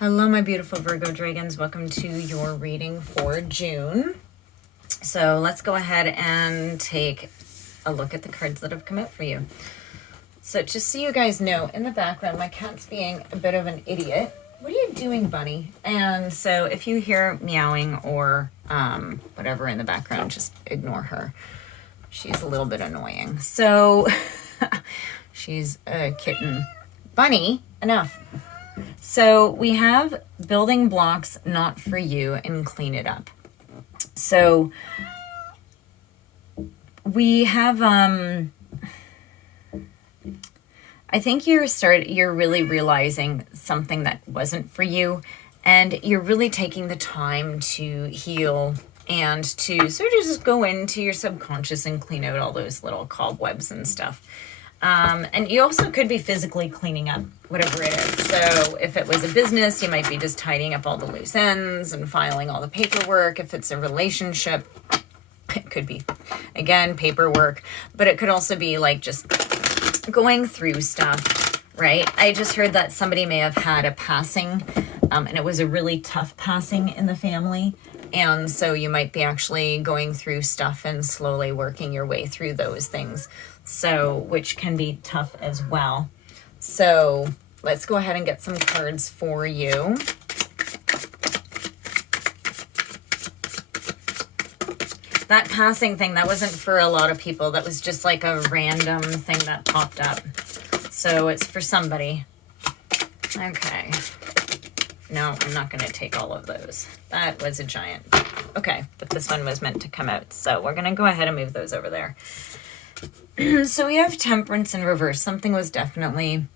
Hello, my beautiful Virgo dragons. Welcome to your reading for June. So let's go ahead and take a look at the cards that have come out for you. So just so you guys know, in the background, my cat's being a bit of an idiot. What are you doing, bunny? And so if you hear meowing or whatever in the background, just ignore her. She's a little bit annoying. So she's a kitten. Bunny, enough. So we have building blocks not for you and clean it up. So we have I think you're really realizing something that wasn't for you, and you're really taking the time to heal and to sort of just go into your subconscious and clean out all those little cobwebs and stuff. And you also could be physically cleaning up whatever it is. So if it was a business, you might be just tidying up all the loose ends and filing all the paperwork. If it's a relationship, it could be, again, paperwork, but it could also be like just going through stuff, right? I just heard that somebody may have had a passing, and it was a really tough passing in the family. And so you might be actually going through stuff and slowly working your way through those things. So, which can be tough as well. So let's go ahead and get some cards for you. That passing thing, that wasn't for a lot of people. That was just like a random thing that popped up. So it's for somebody. Okay. No, I'm not going to take all of those. That was a giant. Okay, but this one was meant to come out. So we're going to go ahead and move those over there. So we have Temperance in reverse. Something was definitely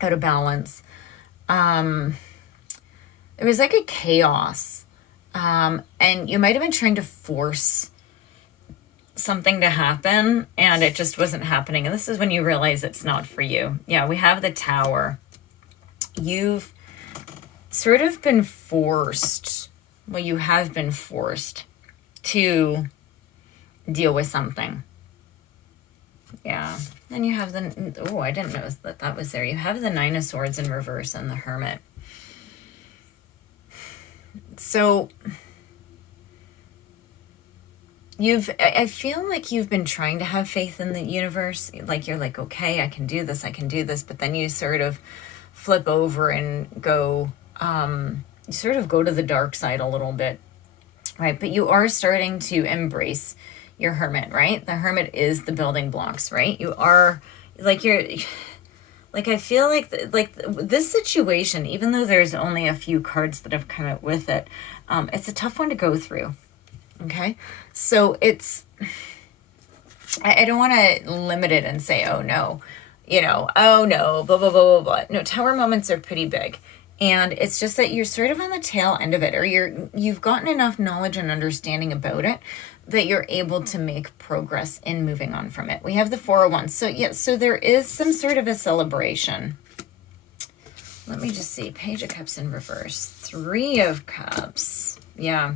out of balance. It was like a chaos. And you might have been trying to force something to happen, and it just wasn't happening. And this is when you realize it's not for you. Yeah, we have the Tower. You've sort of been forced. Well, you have been forced to deal with something. Yeah. Then you have the, oh, I didn't know that was there. You have the Nine of Swords in reverse and the Hermit. So I feel like you've been trying to have faith in the universe. Like you're like, okay, I can do this. But then you sort of flip over and go, you sort of go to the dark side a little bit, right? But you are starting to embrace your Hermit, right? The Hermit is the building blocks, right? You are like, I feel like this situation, even though there's only a few cards that have come out with it, it's a tough one to go through. Okay. So it's, I don't want to limit it and say, oh no, oh no, blah, blah, blah, blah, blah. No, Tower moments are pretty big. And it's just that you're sort of on the tail end of it, or you've gotten enough knowledge and understanding about it that you're able to make progress in moving on from it. We have the Four of Wands. So yeah, so there is some sort of a celebration. Let me just see. Page of Cups in reverse. Three of Cups. Yeah.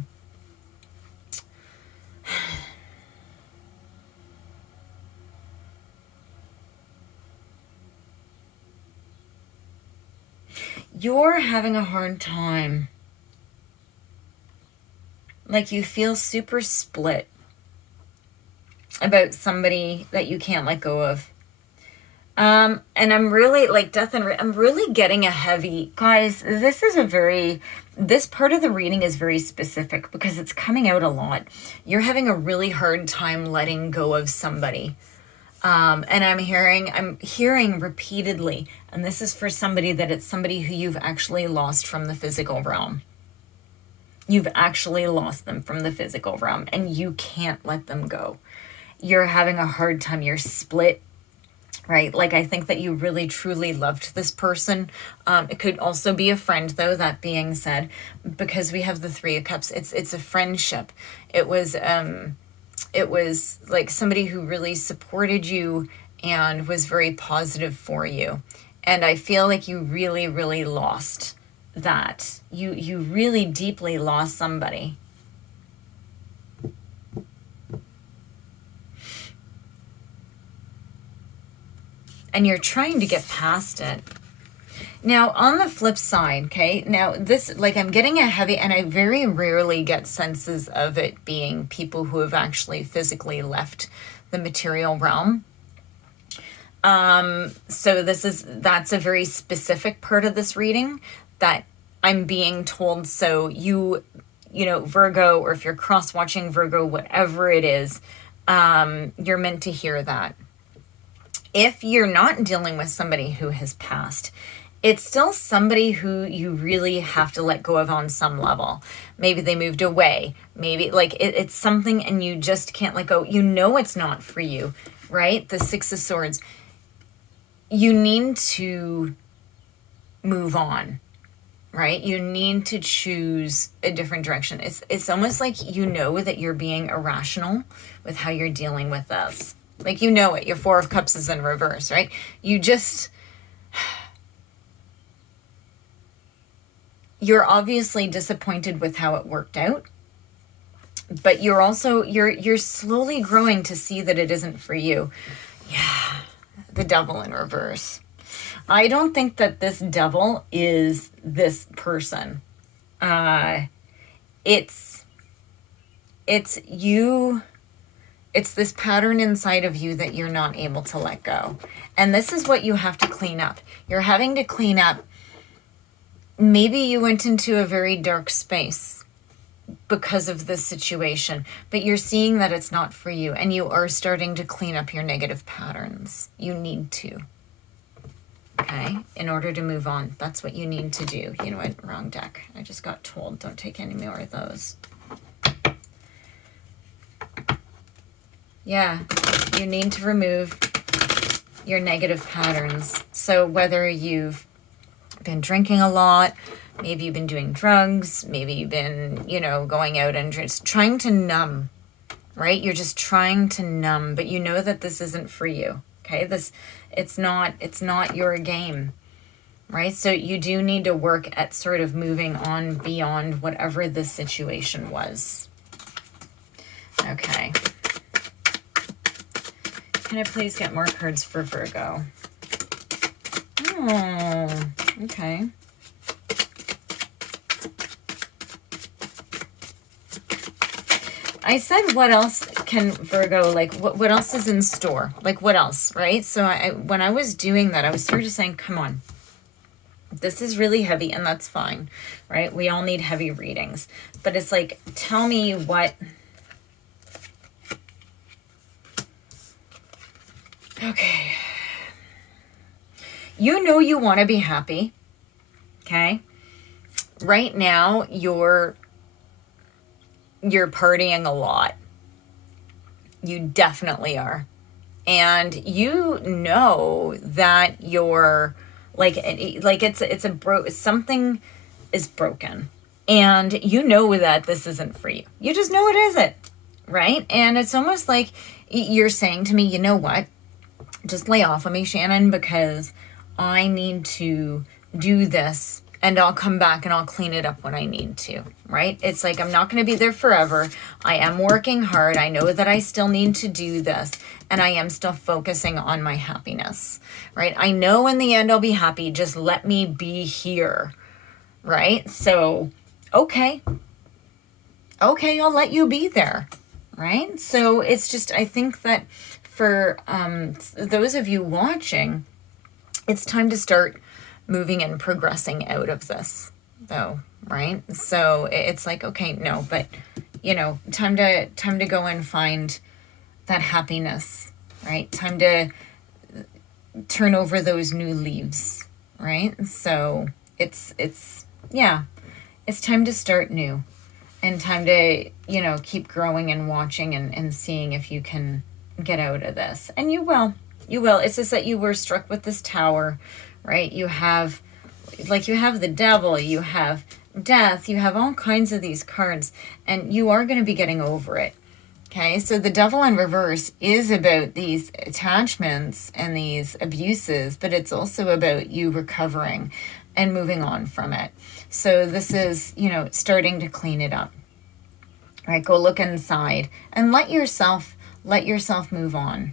You're having a hard time. Like you feel super split about somebody that you can't let go of. And I'm really like I'm really getting a heavy, guys, this part of the reading is very specific because it's coming out a lot. You're having a really hard time letting go of somebody. And I'm hearing repeatedly, and this is for somebody that it's somebody who you've actually lost from the physical realm. You've actually lost them from the physical realm and you can't let them go. You're having a hard time. You're split, right? Like I think that you really truly loved this person. It could also be a friend though, that being said, because we have the Three of Cups. It's a friendship. It was like somebody who really supported you and was very positive for you. And I feel like you really, really lost that. You really deeply lost somebody. And you're trying to get past it. Now, on the flip side, okay, now this, like, I'm getting a heavy, and I very rarely get senses of it being people who have actually physically left the material realm. So that's a very specific part of this reading that I'm being told. So Virgo, or if you're cross-watching Virgo, whatever it is, you're meant to hear that. If you're not dealing with somebody who has passed, it's still somebody who you really have to let go of on some level. Maybe they moved away. Maybe it's something and you just can't let go. It's not for you, right? The Six of Swords. You need to move on, right? You need to choose a different direction. It's almost like that you're being irrational with how you're dealing with this. Like, it. Your Four of Cups is in reverse, right? You're obviously disappointed with how it worked out, but you're slowly growing to see that it isn't for you. Yeah, the Devil in reverse. I don't think that this devil is this person. It's you. It's this pattern inside of you that you're not able to let go. And this is what you have to clean up. You're having to clean up. Maybe you went into a very dark space because of this situation, but you're seeing that it's not for you, and you are starting to clean up your negative patterns. You need to. Okay? In order to move on. That's what you need to do. You know what? Wrong deck. I just got told don't take any more of those. Yeah, you need to remove your negative patterns. So whether you've been drinking a lot, maybe you've been doing drugs, maybe you've been, going out and just trying to numb, right? You're just trying to numb, but you know that this isn't for you, okay? It's not your game, right? So you do need to work at sort of moving on beyond whatever the situation was. Okay. Can I please get more cards for Virgo? Oh, okay. I said, what else can Virgo, what else is in store? Like, what else, right? So when I was doing that, I was sort of saying, come on, this is really heavy, and that's fine, right? We all need heavy readings. But it's like, tell me what... Okay. You want to be happy, okay? Right now, you're partying a lot. You definitely are. And that you're something is broken. And that this isn't for you. You just know it isn't, right? And it's almost like you're saying to me, you know what? Just lay off of me, Shannon, because I need to do this, and I'll come back and I'll clean it up when I need to, right? It's like, I'm not going to be there forever. I am working hard. I know that I still need to do this, and I am still focusing on my happiness, right? I know in the end I'll be happy. Just let me be here, right? So, okay, I'll let you be there, right? So it's just, I think that for those of you watching, it's time to start moving and progressing out of this, though, right? So it's like, okay, no, but time to go and find that happiness, right? Time to turn over those new leaves, right? So it's time to start new, and time to keep growing and watching and seeing if you can get out of this. And you will. It's just that you were struck with this Tower, right? You have the Devil, you have Death, you have all kinds of these cards, and you are going to be getting over it. Okay, so the Devil in reverse is about these attachments and these abuses, but it's also about you recovering and moving on from it. So this is, starting to clean it up. Right? Go look inside and let yourself move on,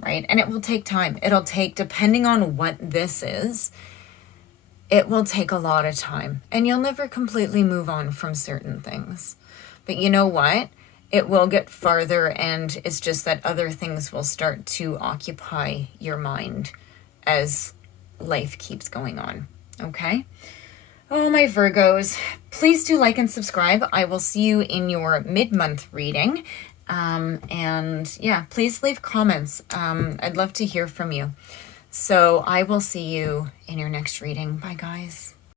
right? And it will take time. It'll take, depending on what this is, it will take a lot of time, and you'll never completely move on from certain things. But you know what? It will get farther, and it's just that other things will start to occupy your mind as life keeps going on. Okay? Oh, my Virgos, please do like and subscribe. I will see you in your mid-month reading. And yeah, please leave comments. I'd love to hear from you. So I will see you in your next reading. Bye, guys.